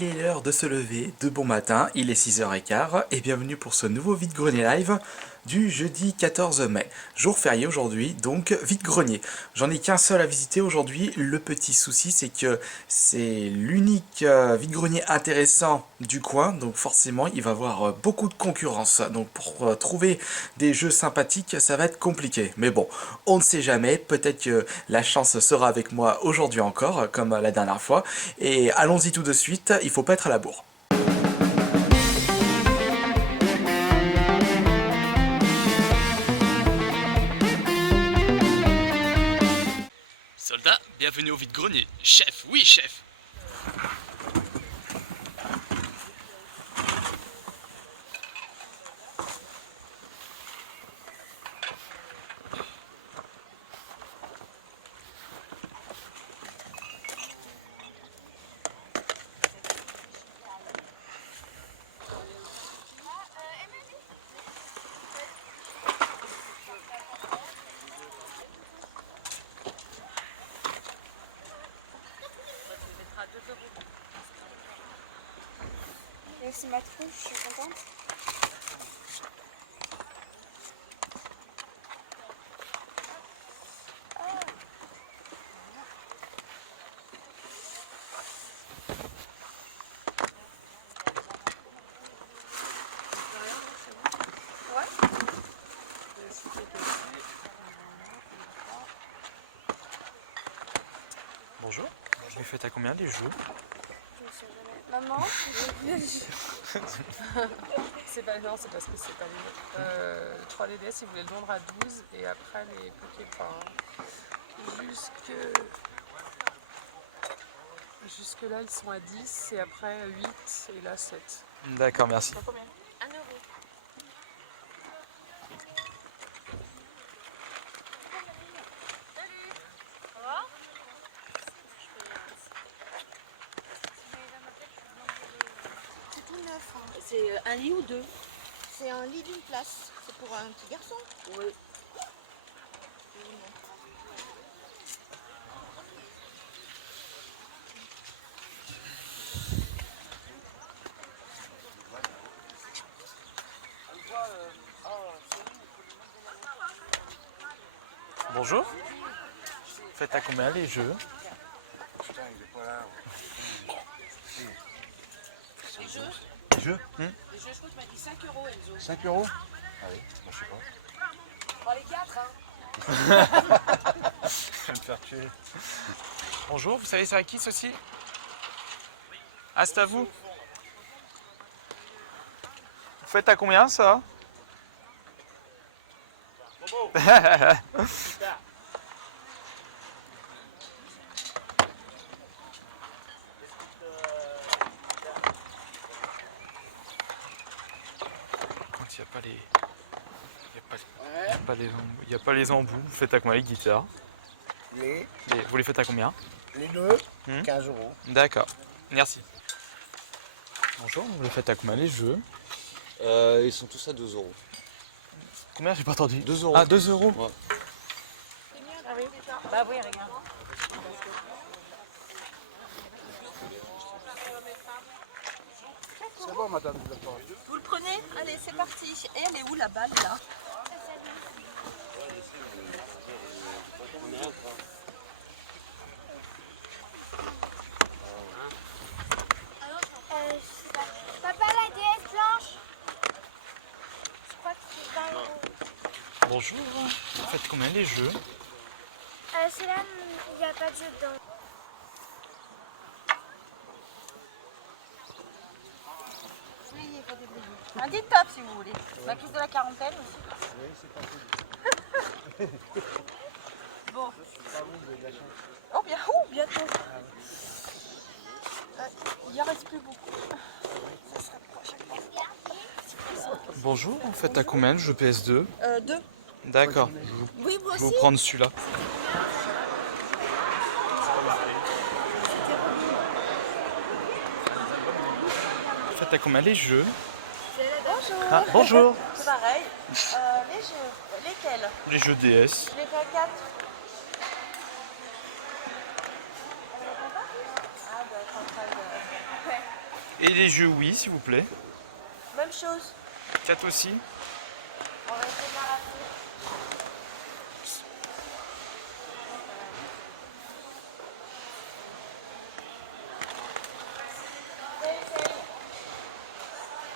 il est l'heure de se lever, de bon matin, il est 6h15 et bienvenue pour ce nouveau vide-grenier live du jeudi 14 mai. Jour férié aujourd'hui, donc vide-grenier. J'en ai qu'un seul à visiter aujourd'hui. Le petit souci, c'est que c'est l'unique vide-grenier intéressant du coin, donc forcément il va y avoir beaucoup de concurrence. Donc pour trouver des jeux sympathiques, ça va être compliqué. Mais bon, on ne sait jamais, peut-être que la chance sera avec moi aujourd'hui encore, comme la dernière fois. Et allons-y tout de suite, il faut pas être à la bourre. Soldat, bienvenue au vide-grenier. Chef, oui chef. Merci ma trousse, je suis contente. Bonjour, vous faites à combien les jeux? Je me souviens jamais. Maman, C'est pas, non, c'est parce que c'est pas les 3DDS, ils voulaient le vendre à 12 et après les Pokémon jusque là ils sont à 10 et après 8 et là 7. D'accord, merci. Combien? 1 euro. C'est tout neuf. Hein. C'est un lit ou deux? C'est un lit d'une place. C'est pour un petit garçon. Oui. Bonjour. Vous faites à combien les jeux? Les jeux, Les jeux les jeux, je crois que tu m'as dit 5 euros, Enzo. 5 euros? Ah oui, moi je sais pas. Prends les 4, hein. Je vais me faire tuer. Bonjour, vous savez c'est à qui ceci? Ah, c'est à vous. Vous faites à combien ça? Quand il n'y a pas les... Il n'y a pas les embouts, vous faites à combien les guitares? Vous les faites à combien? Les deux, Hmm. 15 euros. D'accord, merci. Bonjour, vous les faites à combien les jeux? Ils sont tous à 2 euros. Combien? J'ai pas entendu. 2 euros. Ah, 2 euros. Ouais. Bah oui, regarde. C'est bon, madame. Vous le prenez? Allez, c'est parti. Et elle est où la balle là? Papa, la déesse blanche. Je crois que c'est 20 euros. Bonjour, vous faites combien les jeux? Celle-là, il n'y a pas de jeu dedans. Un dit top si vous voulez. La crise de la quarantaine aussi. Oui, c'est pas Bon. Oh, bien, oh, bientôt. Il en reste plus beaucoup. Ça sera pour chaque fois. Bonjour, vous faites à combien le jeu PS2? 2. D'accord, Oui, vous je vais aussi. vous prendre celui-là. Vous faites à combien les jeux? Bonjour. Ah, bonjour. C'est pareil. Les jeux, lesquels? Les jeux DS. Les 24. Ah, bah, être en train de... Et les jeux oui, s'il vous plaît. Même chose. 4 aussi. On va essayer de la rater.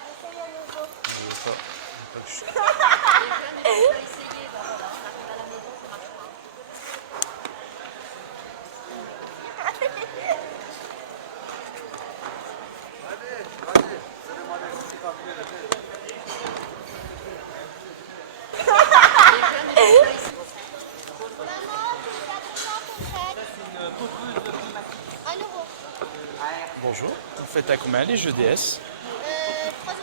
Essaye à nouveau. Un euro. Bonjour. Vous faites à combien les jeux DS? 3 euros.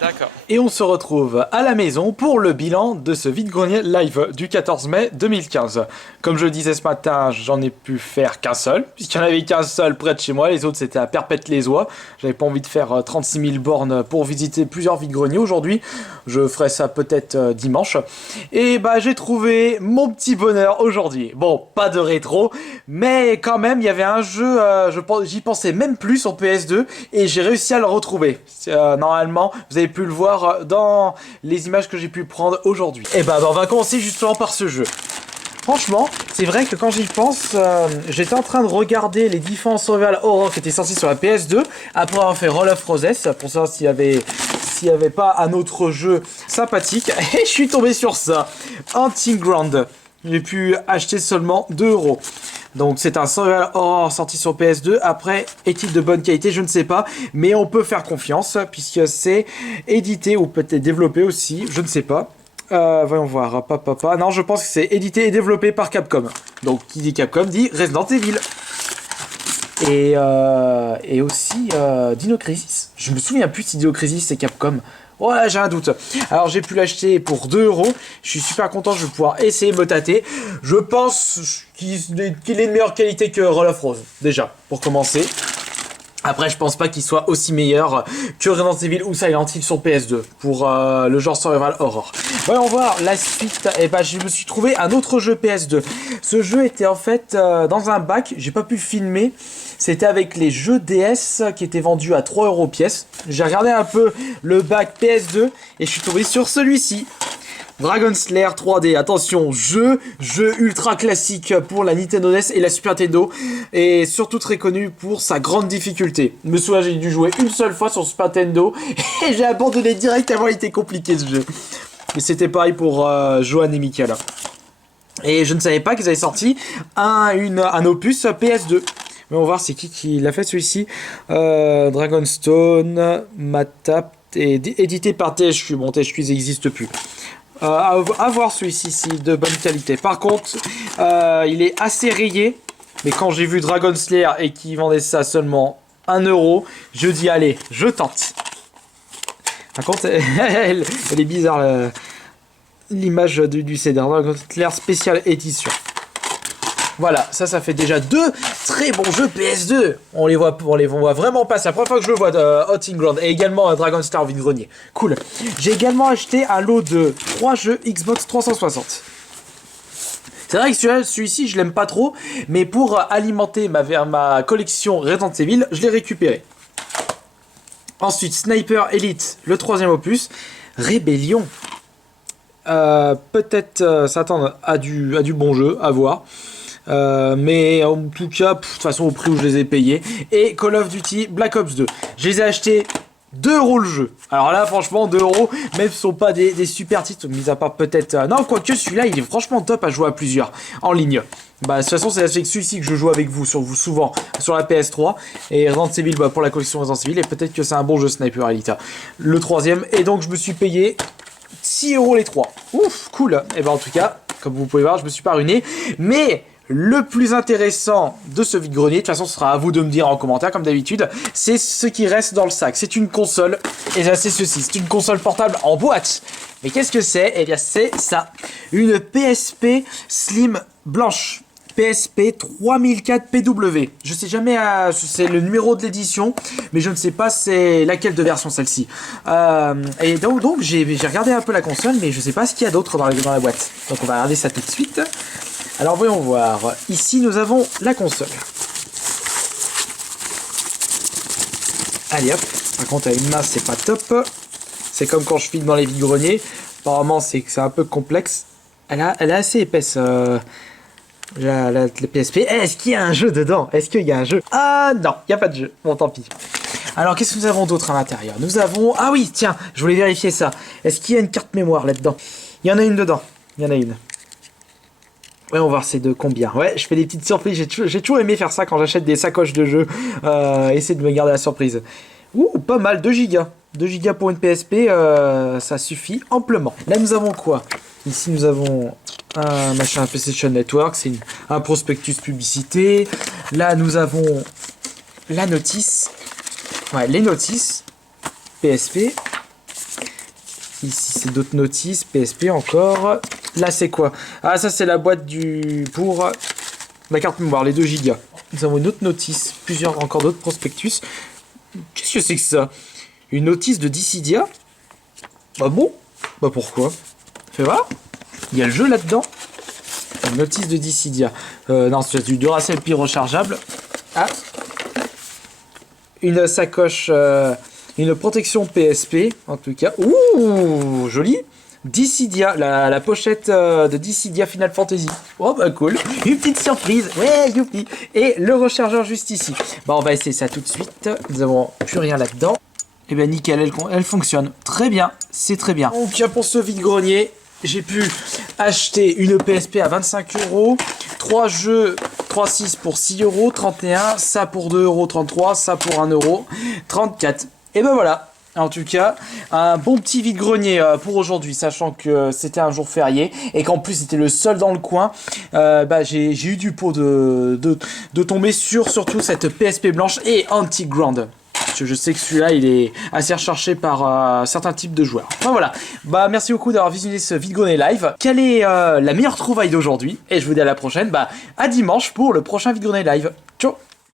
D'accord. Et on se retrouve à la maison pour le bilan de ce vide-grenier live du 14 mai 2015. Comme je le disais ce matin, j'en ai pu faire qu'un seul, puisqu'il n'y en avait qu'un seul près de chez moi, les autres c'était à Perpète-les-Oies. J'avais pas envie de faire 36 000 bornes pour visiter plusieurs vide-greniers aujourd'hui, je ferai ça peut-être dimanche. Et bah j'ai trouvé mon petit bonheur aujourd'hui. Bon, pas de rétro, mais quand même il y avait un jeu, j'y pensais même plus sur PS2, et j'ai réussi à le retrouver. Normalement, vous avez pu le voir dans les images que j'ai pu prendre aujourd'hui. Et bah, on va commencer justement par ce jeu. Franchement, c'est vrai que quand j'y pense, j'étais en train de regarder les différents survival horror qui étaient sortis sur la PS2 après avoir fait Roll of Roses pour savoir s'il y avait pas un autre jeu sympathique, et je suis tombé sur ça, Hunting Ground. J'ai pu acheter seulement 2 euros. Donc c'est un survival horror sorti sur PS2. Après, est-il de bonne qualité? Je ne sais pas, mais on peut faire confiance puisque c'est édité ou peut-être développé aussi, je ne sais pas. Voyons voir, papa. Non, je pense que c'est édité et développé par Capcom. Donc qui dit Capcom dit Resident Evil. Et aussi Dino Crisis. Je me souviens plus si Dino Crisis c'est Capcom. Ouais, j'ai un doute. Alors j'ai pu l'acheter pour 2 euros. Je suis super content, je vais pouvoir essayer de me tâter. Je pense qu'il est de meilleure qualité que Roll of Rose, déjà, pour commencer. Après, je pense pas qu'il soit aussi meilleur que Resident Evil ou Silent Hill sur PS2 pour le genre survival horror. Voyons voir la suite. Et bah, je me suis trouvé un autre jeu PS2. Ce jeu était en fait dans un bac. J'ai pas pu filmer. C'était avec les jeux DS qui étaient vendus à 3 euros pièce. J'ai regardé un peu le bac PS2 et je suis tombé sur celui-ci. Dragon Slayer 3D, attention, jeu ultra classique pour la Nintendo NES et la Super Nintendo, et surtout très connu pour sa grande difficulté. Je me souviens, j'ai dû jouer une seule fois sur Super Nintendo et j'ai abandonné direct avant, il était compliqué ce jeu. Mais c'était pareil pour Johan et Michael. Et je ne savais pas qu'ils avaient sorti un opus PS2. Mais on va voir c'est qui l'a fait celui-ci. Dragonstone, Matap, édité par THQ. Bon, THQ n'existe plus. À voir celui-ci de bonne qualité. Par contre, il est assez rayé. Mais quand j'ai vu Dragon Slayer et qu'il vendait ça seulement 1 euro, je dis allez, je tente. Par contre, elle est bizarre l'image du CD. Dragon Slayer spécial édition. Voilà, ça fait déjà 2 très bons jeux PS2. On les voit vraiment pas. C'est la première fois que je le vois de Hunting Ground. Et également Dragon Star Vide-Grenier. Cool. J'ai également acheté un lot de 3 jeux Xbox 360. C'est vrai que celui-ci, je l'aime pas trop. Mais pour alimenter ma collection Resident Evil, je l'ai récupéré. Ensuite, Sniper Elite, le 3e opus. Rébellion. Peut-être s'attendre à du bon jeu, à voir. Mais en tout cas, de toute façon, au prix où je les ai payés. Et Call of Duty Black Ops 2. Je les ai achetés 2 euros le jeu. Alors là, franchement, 2 euros, même ce ne sont pas des super titres, mis à part peut-être. Non, quoique celui-là, il est franchement top à jouer à plusieurs en ligne. Bah, de toute façon, c'est avec celui-ci que je joue avec vous, souvent sur la PS3. Et Resident Evil pour la collection Resident Evil. Et peut-être que c'est un bon jeu Sniper Elite. Le 3e. Et donc, je me suis payé 6 euros les 3. Ouf, cool. Et ben en tout cas, comme vous pouvez voir, je me suis pas ruiné. Mais le plus intéressant de ce vide-grenier, de toute façon ce sera à vous de me dire en commentaire comme d'habitude, c'est ce qui reste dans le sac. C'est une console, et là c'est ceci, c'est une console portable en boîte. Mais qu'est-ce que c'est? Eh bien c'est ça, une PSP Slim blanche. PSP 3004 PW. Je sais jamais, c'est le numéro de l'édition, mais je ne sais pas c'est laquelle de version celle-ci. Et donc j'ai regardé un peu la console, mais je ne sais pas ce qu'il y a d'autre dans la boîte. Donc on va regarder ça tout de suite. Alors voyons voir. Ici nous avons la console. Allez hop, par contre à une main c'est pas top. C'est comme quand je filme dans les vide-greniers. Apparemment c'est un peu complexe. Elle est assez épaisse la PSP. Est-ce qu'il y a un jeu dedans? Est-ce qu'il y a un jeu? Ah non, il n'y a pas de jeu. Bon tant pis. Alors qu'est-ce que nous avons d'autre à l'intérieur? Nous avons... Ah oui, tiens, je voulais vérifier ça. Est-ce qu'il y a une carte mémoire là-dedans? Il y en a une dedans. Il y en a une. Ouais, on va voir c'est de combien. Ouais, je fais des petites surprises. J'ai toujours aimé faire ça quand j'achète des sacoches de jeux. Essayer de me garder la surprise. Ouh, pas mal, 2 Go. 2 Go pour une PSP, ça suffit amplement. Là, nous avons quoi? Ici, nous avons un machin PlayStation Network. C'est un prospectus publicité. Là, nous avons la notice. Ouais, les notices. PSP. Ici, c'est d'autres notices. PSP encore. Là, c'est quoi? Ah, ça, c'est la boîte pour la carte mémoire, les 2 Go. Nous avons une autre notice. Encore d'autres prospectus. Qu'est-ce que c'est que ça? Une notice de Dissidia? Bah bon? Bah pourquoi? Fais voir. Il y a le jeu là-dedans. Une notice de Dissidia. Non, c'est du Duracell Pi rechargeable. Ah. Une sacoche... une protection PSP, en tout cas. Ouh, joli. Dissidia, la pochette de Dissidia Final Fantasy. Oh bah cool. Une petite surprise. Ouais, youpi. Et le rechargeur juste ici. Bah on va essayer ça tout de suite. Nous n'avons plus rien là-dedans. Et bien nickel, elle fonctionne. Très bien, c'est très bien. Donc pour ce vide-grenier, j'ai pu acheter une PSP à 25 €. 3 jeux, 3.6 pour 6 €, 31. Ça pour 2,33 €, ça pour 1,34 €. Et ben voilà. En tout cas, un bon petit vide-grenier pour aujourd'hui, sachant que c'était un jour férié et qu'en plus c'était le seul dans le coin. J'ai eu du pot de tomber sur surtout cette PSP blanche et anti-ground. Je sais que celui-là, il est assez recherché par certains types de joueurs. Enfin, voilà. Bah, merci beaucoup d'avoir visionné ce vide-grenier live. Quelle est la meilleure trouvaille d'aujourd'hui? Et je vous dis à la prochaine. À dimanche pour le prochain vide-grenier live. Ciao!